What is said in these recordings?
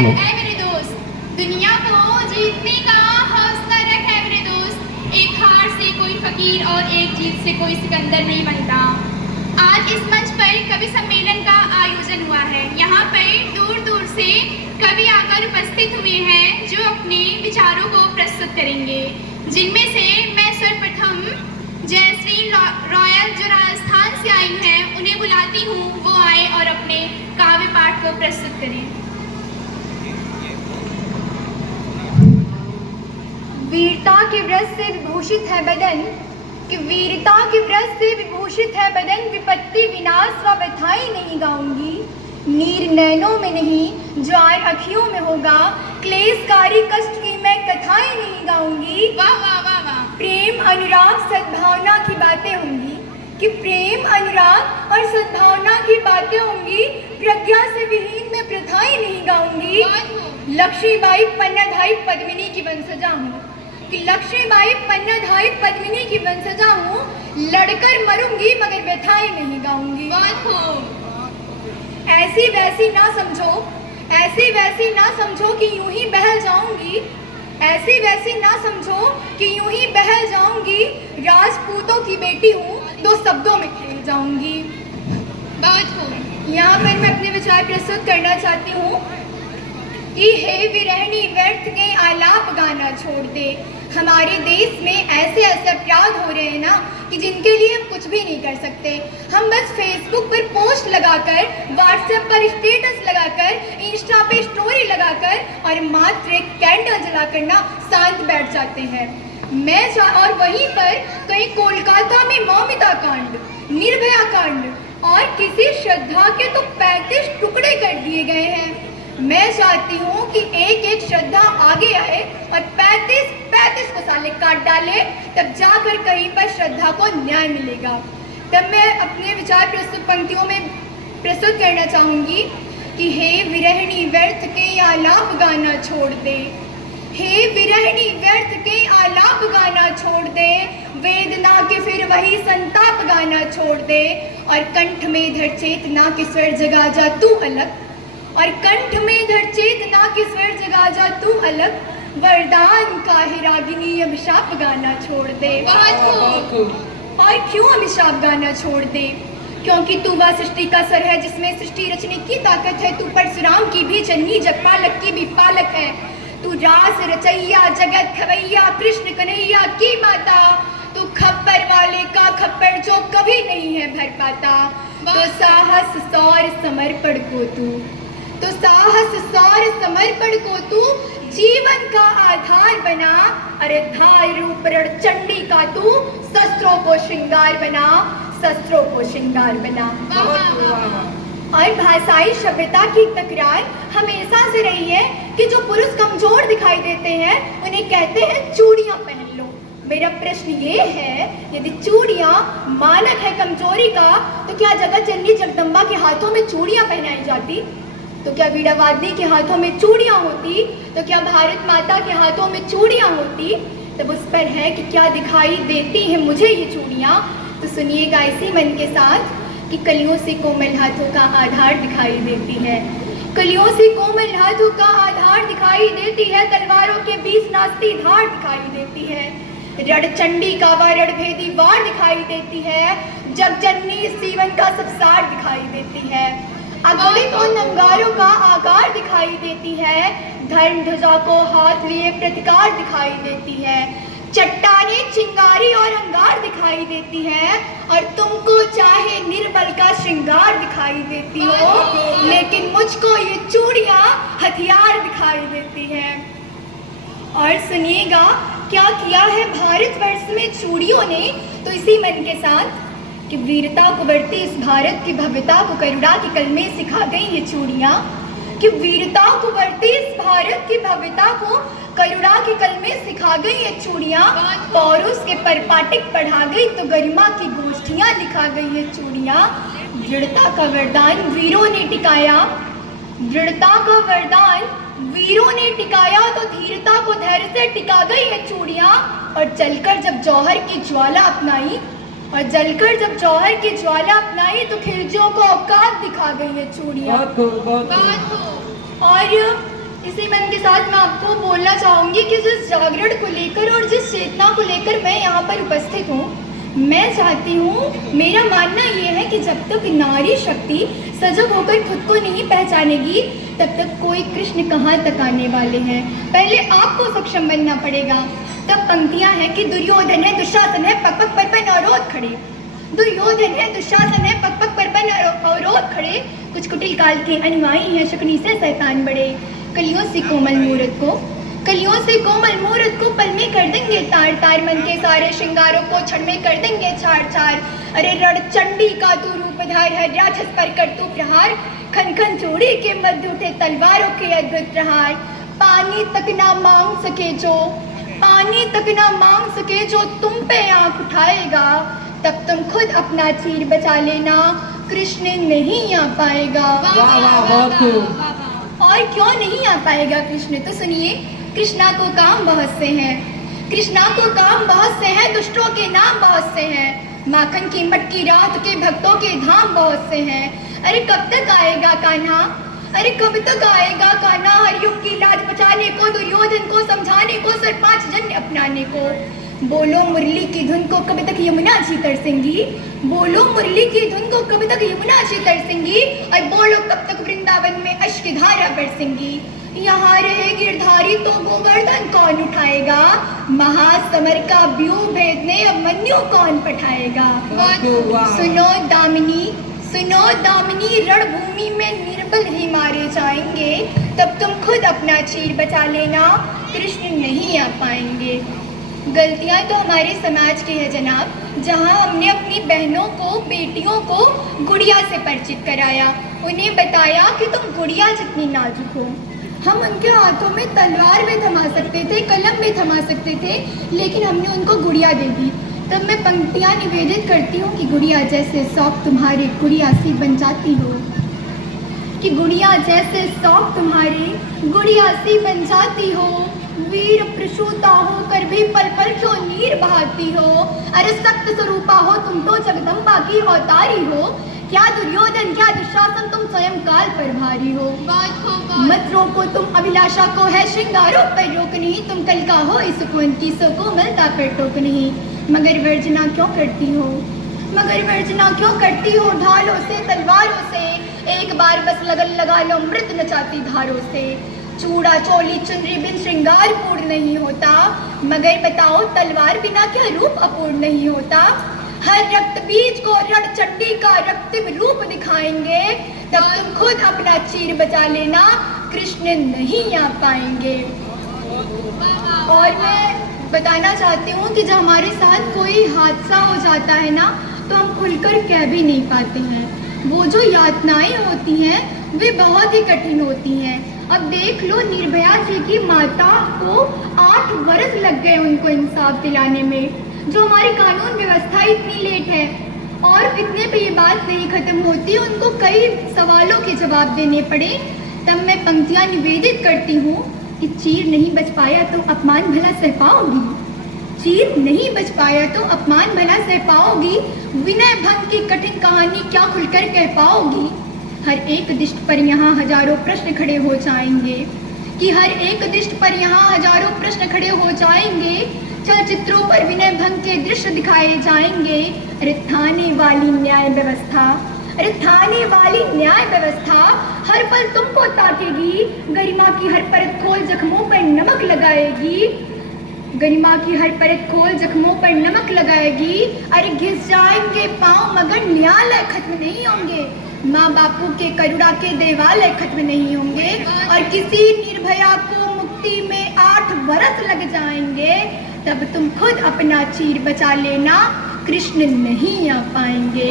Hello. ऐ मेरे दोस्त, दुनिया को जीतने का हौसला रख है मेरे दोस्त। एक हार से कोई फकीर और एक जीत से कोई सिकंदर नहीं बनता। आज इस मंच पर कवि सम्मेलन का आयोजन हुआ है। यहाँ पर दूर दूर से कवि आकर उपस्थित हुए हैं जो अपने विचारों को प्रस्तुत करेंगे, जिनमें से मैं सर्वप्रथम जयश्री रॉयल जो राजस्थान से आई हैं उन्हें बुलाती हूँ, वो आए और अपने काव्य पाठ को प्रस्तुत करें। वीरता के व्रत से विभूषित है बदन, कि वीरता के व्रत से विभूषित है बदन, विपत्ति विनाश व व्यथाएं नहीं गाऊंगी। नीर नैनों में नहीं ज्वार अखियों में होगा, क्लेशकारी कष्ट की मैं कथाएं नहीं गाऊंगी। वाह वाह वाह वाह। प्रेम अनुराग सद्भावना की बातें होंगी, कि प्रेम अनुराग और सद्भावना की बातें होंगी। प्रज्ञा से विहीन मैं प्रथाएं नहीं गाऊंगी। लक्ष्मीबाई पन्नाधाई पद्मिनी की वंशजा हूँ, कि लक्ष्मीबाई पन्नाधाई पद्मिनी की वंशजा हूँ। लड़कर मरूंगी मगर व्यथाएं नहीं गाऊंगी। ऐसी वैसी ना समझो, ऐसी वैसी ना समझो कि यूं ही बहल जाऊंगी। ऐसी वैसी ना समझो कि यूं ही बहल जाऊंगी। राजपूतों की बेटी हूँ, दो शब्दों में खेल जाऊंगी। यहाँ पर मैं अपने विचार प्रस्तुत करना चाहती हूँ कि हे विरहनी व्यर्थ के आलाप गाना छोड़ दे। हमारे देश में ऐसे ऐसे अपराध हो रहे हैं ना कि जिनके लिए हम कुछ भी नहीं कर सकते। हम बस फेसबुक पर पोस्ट लगाकर, व्हाट्सएप पर स्टेटस लगाकर, इंस्टा पे स्टोरी लगाकर और मात्र एक कैंडल जलाकर ना शांत बैठ जाते हैं। और वहीं पर कहीं कोलकाता में मौमिता कांड, निर्भया कांड और किसी श्रद्धा के तो 35 टुकड़े कर दिए गए हैं। मैं चाहती हूँ कि एक एक श्रद्धा आगे आए और 35 को साले काट डाले, तब जाकर कहीं पर श्रद्धा को न्याय मिलेगा। तब मैं अपने विचार प्रस्तुत पंक्तियों में प्रस्तुत करना चाहूँगी कि हे विरहणी व्यर्थ के आलाप गाना छोड़ दे। हे विरहणी व्यर्थ के आलाप गाना छोड़ दे, वेदना के फिर वही संताप गाना छोड़ दे। और कंठ में धर चेतना के स्वर जगा जा तू अलग, और कंठ में धर चेतना के स्वर जगा जा तू अलग। वरदान का है रागिनी अभिशाप गाना छोड़ दे। और क्यों अभिशाप गाना छोड़ दे? क्योंकि तू वह सृष्टि का सर है जिसमें सृष्टि रचने की ताकत है। तू परशुराम की भी जननी, जगपालक की भी पालक है। तू रास रचैया, जगत खवैया, कृष्ण कन्हैया की माता। तू खप्पर वाले का खप्पर जो कभी नहीं है भर पाता। तो साहस सौर समर्पण को तू, तो साहस सौर समर्पण को तू जीवन का आधार बना। अरे धार रूप रण चंडी का तू शस्त्रों को श्रृंगार बना, शस्त्रों को श्रृंगार बना। और भाषाई सभ्यता की तकरार हमेशा से रही है कि जो पुरुष कमजोर दिखाई देते हैं उन्हें कहते हैं चूड़ियां पहन लो। मेरा प्रश्न ये है, यदि चूड़ियां मानक है कमजोरी का, तो क्या जगत जननी जगदम्बा के हाथों में चूड़ियां पहनाई जाती? तो क्या वीणावादनी के हाथों में चूड़ियां होती? तो क्या भारत माता के हाथों में चूड़ियां होती? तब उस पर है कि क्या दिखाई देती हैं मुझे ये चूड़ियां। तो सुनिएगा इसी मन के साथ कि कलियों से कोमल हाथों का आधार दिखाई देती है। कलियों से कोमल हाथों का आधार दिखाई देती है, तलवारों के बीच नाचती धार दिखाई देती है। रणचंडी का व रणभेदी वार दिखाई देती है, जगजननी जीवन का सब सार दिखाई देती है। अगणित उन अंगारों का आकार दिखाई देती है, धर्म ध्वजा को हाथ लिए प्रतिकार दिखाई देती है। चट्टाने चिंगारी और अंगार दिखाई देती है, और तुमको चाहे निर्बल का श्रृंगार दिखाई देती हो, लेकिन मुझको ये चूड़ियां हथियार दिखाई देती हैं। और सुनिएगा क्या किया है भारतवर्ष में चूड़ियों ने, तो इसी मन के साथ कि वीरता को बढ़ती इस भारत की भव्यता को करुणा की कलमे सिखा गई ये चूड़ियां। कि वीरता को बढ़ती इस भारत की भव्यता को करुणा की कलमे सिखा गई ये चूड़ियां। पौरुष के परपाटिक पढ़ा गई तो गरिमा की गोष्ठियां लिखा गई ये चूड़ियां। दृढ़ता का वरदान वीरों ने टिकाया, दृढ़ता का वरदान वीरों ने टिकाया, तो धीरता को धैर्य से टिका गई ये चूड़ियां। और जलकर जब जौहर की ज्वाला अपनाई, और जलकर जब जौहर की ज्वाला अपनाई, तो खिलजियों को औकात दिखा गई ये चूड़ियां। और इसी मन के साथ मैं आपको बोलना चाहूँगी कि जिस जागरण को लेकर और जिस चेतना को लेकर मैं यहाँ पर उपस्थित हूँ, मैं चाहती हूँ, मेरा मानना ये है कि जब तक नारी शक्ति सजग होकर खुद को नहीं पहचानेगी, तब तक कोई कृष्ण कहाँ तक आने वाले हैं। पहले आपको सक्षम बनना पड़ेगा। तब पंक्तियाँ हैं कि दुर्योधन है, दुशासन है, पक पक परपन अवरोध खड़े। दुर्योधन है, दुशासन है, पक पक परपन अवरोध खड़े। कुछ कुटिल काल के अनुयायी हैं, शकुनी से शैतान बड़े। कलियों से कोमल मूरत को, कलियों से कोमल मूरत को पल में कर देंगे तार तार। मन के सारे श्रृंगारों को क्षण में कर देंगे छाड़ छाड़। अरे रण चंडी का तू रूपधार है, राक्षस पर कर तू प्रहार। खन खन चूड़ी के मध्य उठे तलवारों के अद्भुत प्रहार। पानी तक ना मांग सके जो, पानी तक ना मांग सके जो तुम पे आंख उठाएगा, तब तुम खुद अपना चीर बचा लेना, कृष्ण नहीं आ पाएगा। और क्यों नहीं आ पाएगा कृष्ण? तो सुनिए, कृष्णा को काम बहुत से हैं, कृष्णा को काम बहुत से हैं, दुष्टों के नाम बहुत से हैं। माखन की मटकी रात के भक्तों के धाम बहुत से हैं। अरे कब तक आएगा कान्हा, अरे कब तक आएगा कान्हा, हर युग की लाज बचाने को, दुर्योधन को समझाने को, सरपांच जन्य अपनाने को। बोलो मुरली की धुन को कब तक यमुना जी तरसेंगी, बोलो मुरली की धुन को कब तक यमुना जी तरसेंगी, और बोलो कब तक वृंदावन में अश्क धारा बरसेंगी। यहाँ रहे गिरधारी तो गोवर्धन कौन उठाएगा, महासमर का व्यूह भेदने अब मन्यु कौन पठाएगा। सुनो दामिनी, सुनो दामिनी, रणभूमि में निर्बल ही मारे जाएंगे, तब तुम खुद अपना चीर बचा लेना, कृष्ण नहीं आ पाएंगे। गलतियाँ तो हमारे समाज की है जनाब, जहाँ हमने अपनी बहनों को, बेटियों को गुड़िया से परिचित कराया, उन्हें बताया कि तुम गुड़िया जितनी नाजुक हो। हम उनके हाथों में तलवार भी थमा सकते थे, कलम भी थमा सकते थे, लेकिन हमने उनको गुड़िया दे दी। तब मैं पंक्तियाँ निवेदित करती हूँ कि गुड़िया जैसे शौक तुम्हारे गुड़िया सी बन जाती हो, कि गुड़िया जैसे शौक तुम्हारे गुड़िया सी बन जाती हो। वीर प्रसूता होकर भी पल पल क्यों नीर बहाती हो, अरे सक्त स्वरूपा हो तुम तो जगदम्बा की अवतारी हो। क्या दुर्योधन, क्या दुशासन, तुम स्वयं काल पर भारी हो। मत रोको तुम अभिलाषा को, है श्रृंगारों पर रोक नहीं, तुम कल का हो इस सुकून की सो कोमलता पर टोक नहीं। मगर वर्जना क्यों करती हो, मगर वर्जना क्यों करती हो, ढालों से तलवारों से, एक बार बस लगन लगा लो मृत नचाती धारों से। चूड़ा चोली चुनरी बिन श्रृंगार पूर्ण नहीं होता, मगर बताओ तलवार बिना क्या रूप अपूर्ण नहीं होता। हर रक्त बीज को रण चंडी का रक्तिम रूप दिखाएंगे, तब तुम खुद अपना चीर बचा लेना, कृष्ण नहीं आ पाएंगे। और मैं बताना चाहती हूँ कि जब हमारे साथ कोई हादसा हो जाता है ना, तो हम खुलकर कह भी नहीं पाते हैं। वो जो यातनाएं होती हैं वे बहुत ही कठिन होती हैं। अब देख लो, निर्भया जी की माता को 8 वर्ष लग गए उनको इंसाफ दिलाने में। जो हमारी कानून व्यवस्था इतनी लेट है, और इतने पे ये बात नहीं खत्म होती, उनको कई सवालों के जवाब देने पड़े। तब मैं पंक्तियाँ निवेदित करती हूँ कि चीर नहीं बच पाया तो अपमान भला सह पाओगी, चीर नहीं बच पाया तो अपमान भला सह पाओगी। विनय भंग की कठिन कहानी क्या खुलकर कह पाओगी। हर एक दिष्ट पर यहाँ हजारों प्रश्न खड़े हो जाएंगे, कि हर एक दिष्ट पर यहाँ हजारों प्रश्न खड़े हो जाएंगे। चलचित्रों पर विनय भंग के दृश्य दिखाए जाएंगे। अरे थाने वाली न्याय व्यवस्था, अरे थाने वाली न्याय व्यवस्था हर पल तुमको ताकेगी, गरिमा की हर परत खोल जख्मों पर नमक लगाएगी, गरिमा की हर परत खोल जख्मों पर नमक लगाएगी। अरे घिस जाएंगे पाँव मगर न्यायालय खत्म नहीं होंगे, माँ बापू के करुणा के देवालय खत्म नहीं होंगे, और किसी निर्भया को मुक्ति में 8 वर्ष लग जाएंगे, तब तुम खुद अपना चीर बचा लेना, कृष्ण नहीं आ पाएंगे।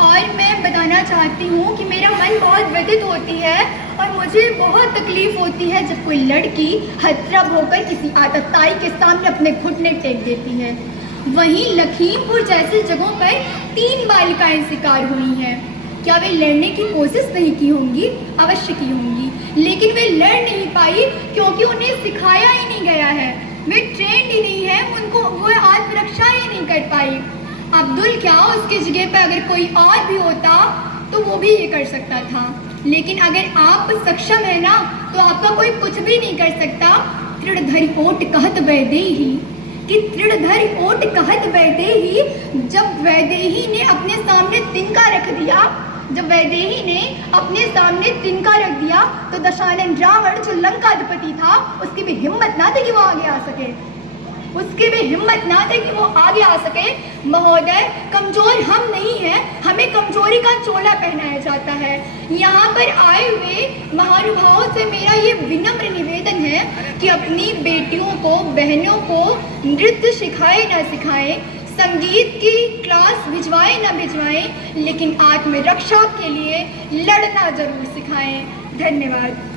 और मैं बताना चाहती हूँ कि मेरा मन बहुत व्यथित होती है, और मुझे बहुत तकलीफ होती है जब कोई लड़की हतरब होकर किसी आतताई के सामने अपने घुटने टेक देती है। वहीं लखीमपुर जैसी जगहों पर 3 बालिकाएं शिकार हुई हैं। क्या वे लड़ने की कोशिश नहीं की होंगी? अवश्य की होंगी, लेकिन वे लड़ नहीं पाई क्योंकि उन्हें सिखाया ही नहीं गया है। वे ट्रेंड ही नहीं है, उनको वो आत्मरक्षा ही नहीं कर पाई। अब्दुल क्या, उसकी जगह पर अगर कोई और भी होता तो वो भी ये कर सकता था। लेकिन अगर आप सक्षम है ना तो आपका कोई कुछ भी नहीं कर सकता। तृणधरि ओट कहत वैदेही, कि तृणधरि ओट कहत वैदेही। जब वैदेही ने अपने सामने तिनका रख दिया, जब वैदेही ने अपने सामने तिनका रख दिया तो दशानन रावण जो लंकाधिपति था उसकी भी हिम्मत ना थी कि वो आगे आ सके, उसकी भी हिम्मत ना थी कि वो आगे आ सके। महोदय, कमजोर हम नहीं हैं, हमें कमजोरी का चोला पहनाया जाता है। यहाँ पर आए हुए महानुभावों से मेरा ये विनम्र निवेदन है कि अपनी बेटियों को, बहनों को नृत्य सिखाए ना सिखाएं, संगीत की क्लास भिजवाएं ना भिजवाएं, लेकिन आत्मरक्षा के लिए लड़ना जरूर सिखाएं। धन्यवाद।